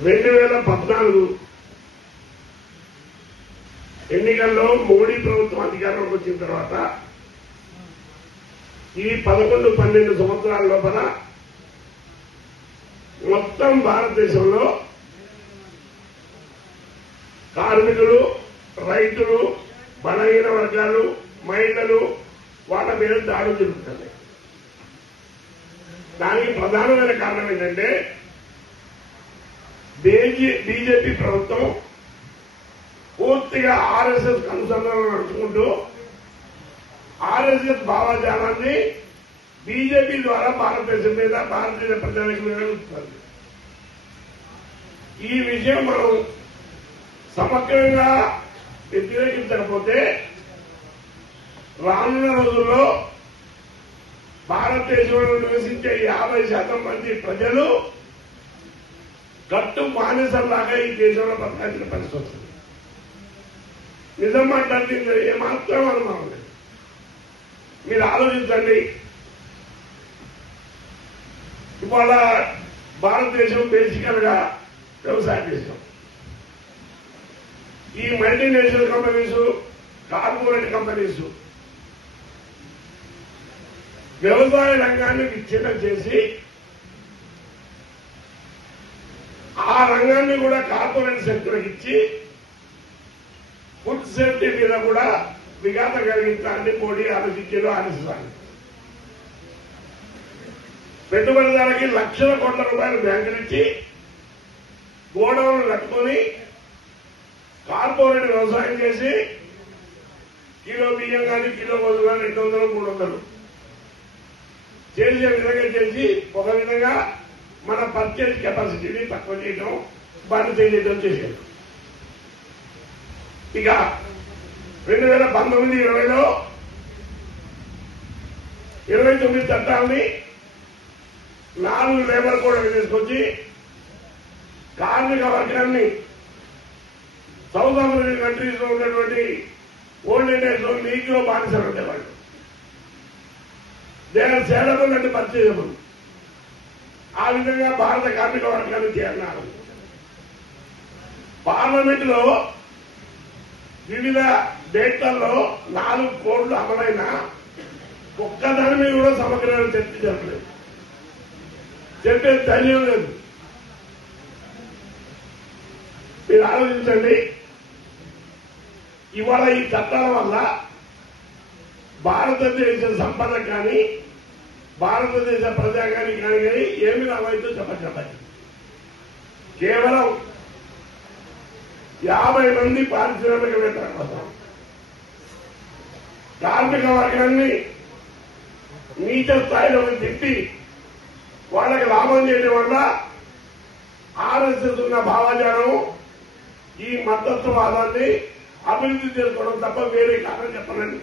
2014 ఎన్నికల్లో మోడీ ప్రభుత్వం అధికారంలోకి వచ్చిన తర్వాత ఈ 11-12 సంవత్సరాల లోపల మొత్తం భారతదేశంలో కార్మికులు, రైతులు, బలహీన వర్గాలు, మహిళలు వాళ్ళ మీద దాడులు జరుగుతున్నాయి. దానికి ప్రధానమైన కారణం ఏంటంటే బీజేపీ ప్రభుత్వం పూర్తిగా ఆర్ఎస్ఎస్ అనుసంధానం నడుచుకుంటూ ఆర్ఎస్ఎస్ భావజాలాన్ని బీజేపీ ద్వారా భారతదేశం మీద, భారతదేశ ప్రజలకు మీద ఉంచుతుంది. ఈ విషయం మనం సమగ్రంగా వ్యతిరేకించకపోతే రానున్న రోజుల్లో భారతదేశంలో నివసించే 50% మంది ప్రజలు గట్టు బానిసల్లాగా ఈ దేశంలో బతకాల్సిన పరిస్థితి వస్తుంది. నిజం మాట్లాడితే ఏమాత్రం అనుమానం లేదు. మీరు ఆలోచించండి. ఇవాళ భారతదేశం బేసికల్ గా వ్యవసాయ దేశం. ఈ మల్టీనేషనల్ కంపెనీస్, కార్పొరేట్ కంపెనీస్ వ్యవసాయ రంగాన్ని విచ్ఛిన్నం చేసి ఆ రంగాన్ని కూడా కార్పొరేట్ సెక్టర్కి ఇచ్చి ఫుడ్ సేఫ్టీ మీద కూడా విఘాతం కలిగించాలని మోడీ ఆలోచిస్తారు. పెట్టుబడిదారులకి లక్షల కోట్ల రూపాయలు బ్యాంకులిచ్చి గోడౌన్లు కట్టుకొని కార్పొరేట్ వ్యవసాయం చేసి కిలో బియ్యం కానీ కిలో గోధుమ కానీ 200-300 చేసే విధంగా చేసి ఒక విధంగా మన పర్చేజ్ కెపాసిటీని తక్కువ చేయడం, బాధ్యత చేయడం చేశారు. ఇక 2019-20లో 29 చట్టాలని 4 లేబర్ కోడ్లు తీసుకొచ్చి కార్మిక వర్గాన్ని సౌత్ అమెరికన్ కంట్రీస్ లో ఉన్నటువంటి ఓల్డ్ ఏజ్ లో నీటిలో బానిసలు ఉండేవాళ్ళు. They are salable and purchasable. ఆ విధంగా భారత కార్మిక వర్గాన్ని చేయాలన్నారు. పార్లమెంట్ లో వివిధ డేట్లలో 4 కోడ్లు అమలైన ఒక్కదాని మీద కూడా సమగ్రమైన చర్చ జరగలేదు. చెప్పే ధైర్యం లేదు. మీరు ఆలోచించండి. ఇవాళ ఈ చట్టాల వల్ల భారతదేశ సంపద కానీ భారతదేశ ప్రజాగానికి కానీ ఏమి లాభమైందో చెప్పండి. కేవలం 50 మంది పారిశ్రామికవేత్తల కోసం కార్మిక వర్గాన్ని నీచ స్థాయిలోకి తిప్పి వాళ్ళకి లాభం చేయడం వల్ల ఆర్ఎస్ఎస్ ఉన్న భావజాలం ఈ మద్దతువాదాన్ని అభివృద్ధి చేసుకోవడం తప్ప వేరే కారణం చెప్పనండి.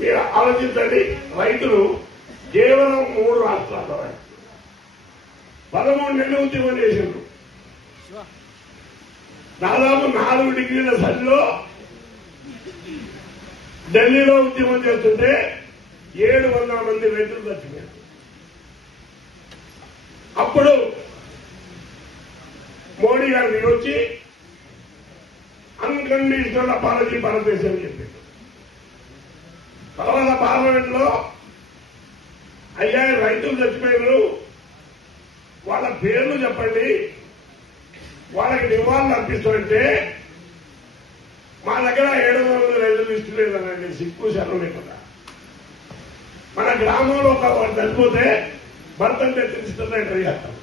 మీరు ఆలోచించండి. రైతులు కేవలం 3 రాష్ట్రాల్లో 13 నెలలు ఉద్యమం చేసిండ్రు. దాదాపు 4 డిగ్రీల చలిలో ఢిల్లీలో ఉద్యమం చేస్తుంటే 700 మంది రైతులు చచ్చిపోయారు. అప్పుడు మోడీ గారు వచ్చి అన్కండిషనల్ అపాలజీ భారతదేశం చెప్పింది. తర్వాత పార్లమెంట్ లో అయ్యా రైతులు చచ్చిపోయారు, వాళ్ళ పేర్లు చెప్పండి, వాళ్ళకి నివాళులు అర్పిస్తుంటే మా దగ్గర 700 మంది రైతులు ఇష్టలేదనండి. సిక్కు శరణం లేకుండా మన గ్రామంలో ఒక చనిపోతే భర్తను తెచ్చిస్తుందని ట్రై చేస్తాం.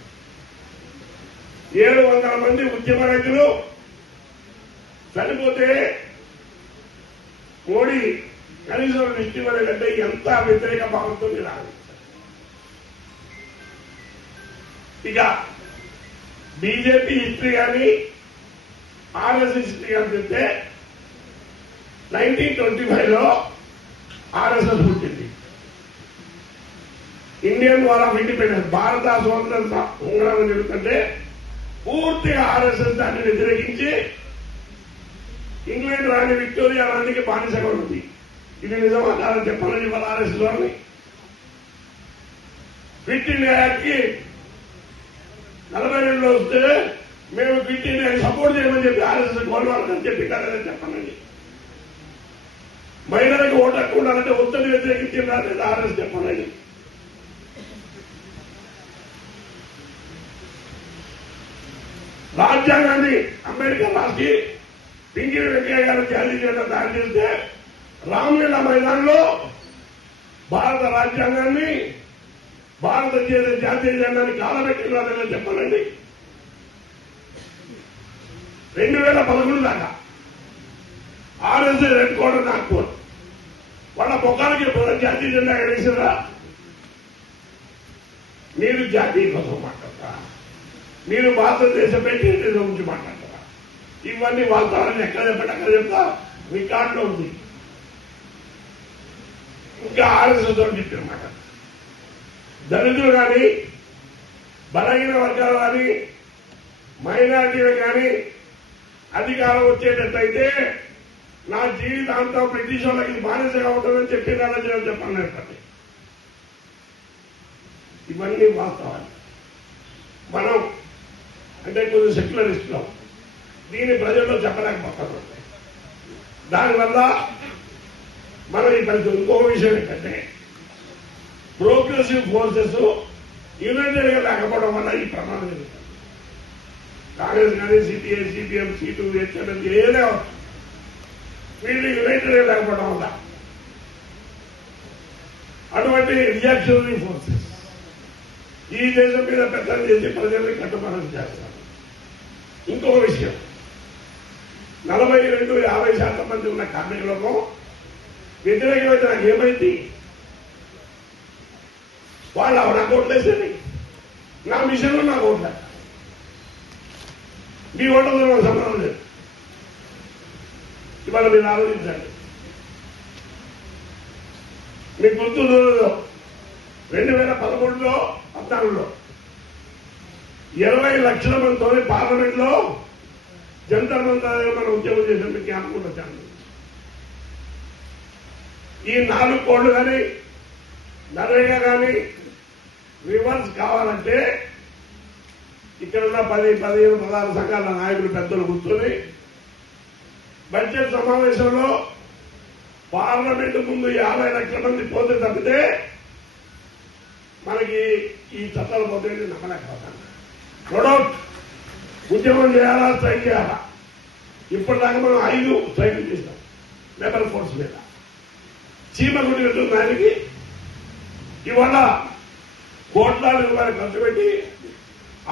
700 మంది ఉద్యమ రైతులు చనిపోతే మోడీ కనీసం లిస్ట్ ఇవ్వలేదంటే ఎంత వ్యతిరేక భావంతో మీరు ఆలోచించారు. ఇక బీజేపీ హిస్టరీ కానీ ఆర్ఎస్ఎస్ హిస్టరీ కానీ చెప్తే 1925లో ఆర్ఎస్ఎస్ పుట్టింది. ఇండియన్ వార్ ఆఫ్ ఇండిపెండెన్స్, భారత స్వాతంత్ర సంగ్రామం జరుగుతుంటే పూర్తిగా ఆర్ఎస్ఎస్ దాన్ని వ్యతిరేకించి ఇంగ్లాండ్ రాణి విక్టోరియా రాణికి బానిసగా ఉంది. ఇది నిజమా కాదని చెప్పాలని వాళ్ళ ఆర్ఎస్ఎస్ వారిని క్విట్ ఇండియా యాక్ట్కి గవర్నమెంట్ వస్తే మేము వీటిని సపోర్ట్ చేయమని చెప్పి ఆర్ఎస్ఎస్ గవర్నమెంట్ చెప్పి కాదని చెప్పండి. మహిళలకు ఓటు హక్కు ఉండాలంటే ఒత్తిడి వ్యతిరేకించిందా లేదా ఆర్ఎస్ చెప్పండి. రాజ్యాంగాన్ని అంబేద్కర్ రాసి పింగిరి వెంకయ్య గారు జారీ చేయడం తయారు చేస్తే రామ్లీలా మైదానంలో భారత రాజ్యాంగాన్ని భారత జాతీయ జెండాన్ని కాలబెట్టిన లేదా చెప్పాలండి. 2011 దాకా ఆర్ఎస్ఎస్ హెడ్ క్వార్టర్ నాగ్పూర్ వాళ్ళ ముఖానికి జాతీయ జెండా వేసిరా. మీరు జాతీయ కోసం మాట్లాడతారా, మీరు భారతదేశ పేట్రియటిజం గురించి మాట్లాడతారా? ఇవన్నీ వాస్తవాన్ని ఎక్కడ చెప్పండి అక్కడ చెప్తా, రికార్డులో ఉంది. ఇంకా ఆర్ఎస్ఎస్ చెప్పిన మాట, దళితులు కానీ బలహీన వర్గాలు కానీ మైనారిటీలు కానీ అధికారం వచ్చేటట్లయితే నా జీవితాంతం బ్రిటిష్ వాళ్ళకి బానిసగా ఉంటుందని చెప్పిన చెప్పండి. ఇవన్నీ వాస్తవాలు. మనం అంటే కొంచెం సెక్యులరిస్టులం, దీన్ని ప్రజల్లో చెప్పలేకపోతాం. దానివల్ల మనం ఈ పరిస్థితి. ఇంకొక విషయం ఏంటంటే ప్రోగ్రెసివ్ ఫోర్సెస్ యునైటెడ్ గా లేకపోవడం వల్ల ఈ ప్రమాదం జరుగుతుంది. కాంగ్రెస్ కానీ సిపిఐ సిపిఎం సీటు హెచ్ఎంఎల్ ఏదో వీళ్ళు యునైటెడ్ గా లేకపోవడం వల్ల అటువంటి రియాక్షనరీ ఫోర్సెస్ ఈ దేశం మీద పెద్దలు చేసి ప్రజల్ని కట్టుబడి చేస్తారు. ఇంకొక విషయం, 42-50% మంది ఉన్న కార్మికులకు వ్యతిరేకమైతే నాకు ఏమైంది, వాళ్ళు నాకు ఓట్లేసేది, నా మిషన్లో నాకు ఓట్లే, మీ ఓట్లతో నాకు సంబంధం లేదు. ఇవాళ మీరు ఆలోచించండి. మీకు గుర్తు 2013లో 14లో 20 లక్షల మందితో పార్లమెంట్ లో జంతర్ మంతర్ మనం ఉద్యమం చేసిన మీకు జ్ఞాపకం వచ్చాను. ఈ 4 కోళ్లు కానీ నరేగా కానీ రివర్స్ కావాలంటే ఇక్కడ ఉన్న 10-15-16 సంఘాల నాయకులు పెద్దలు కూర్చొని బడ్జెట్ సమావేశంలో పార్లమెంటు ముందు 50 లక్షల మంది పోతే తప్పితే మనకి ఈ చట్టాలు పోతే నమ్మలేకపోతాను. నో డౌట్ ఉద్యమం చేయాలా, స్ట్రైక్ చేయాలా. ఇప్పటిదాకా మనం 5 స్ట్రైకులు చేస్తాం లేబర్ ఫోర్స్ మీద. చీమగుడి వెళ్తుంది ఆయనకి. ఇవాళ కోట్లాది రూపాయలు ఖర్చు పెట్టి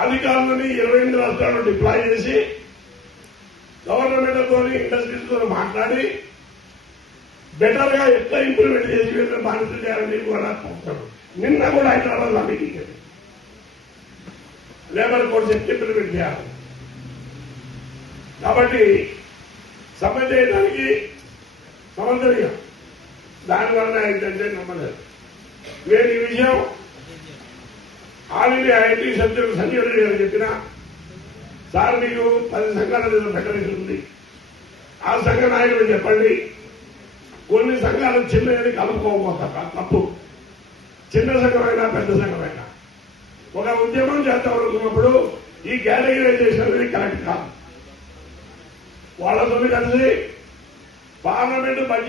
అధికారులని 28 రాష్ట్రాల్లో డిప్లాయ్ చేసి గవర్నమెంట్తో ఇండస్ట్రీస్తో మాట్లాడి బెటర్ గా ఎట్లా ఇంప్లిమెంట్ చేసి వీళ్ళని బానిసలు చేయాలని కూడా పంపుతాడు. నిన్న కూడా హైదరాబాద్ మీటింగ్ లేబర్ కోడ్స్ ఎట్లా ఇంప్లిమెంట్ చేయాలి. కాబట్టి సమ్మె చేయడానికి సమర్థనీయం. దానివల్ల ఏంటంటే నమ్మలేదు. నేను ఈ విషయం ఆల్ ఇండియా ఐటీ సభ్యులు సంజయ్ రెడ్డి గారు చెప్పినా, సార్ మీకు 10 సంఘాల మీద ఫెడరేషన్ ఉంది, ఆ సంఘ నాయకులు చెప్పండి, కొన్ని సంఘాలు చిన్నది కలుపుకోకపోతారు. తప్పు. చిన్న సంఘమైనా పెద్ద సంఘమైనా ఒక ఉద్యమం చేద్దాం అనుకున్నప్పుడు ఈ కేటగిరైజేషన్ అనేది కరెక్ట్ కాదు. వాళ్ళతో కలిసి పార్లమెంటు బడ్జెట్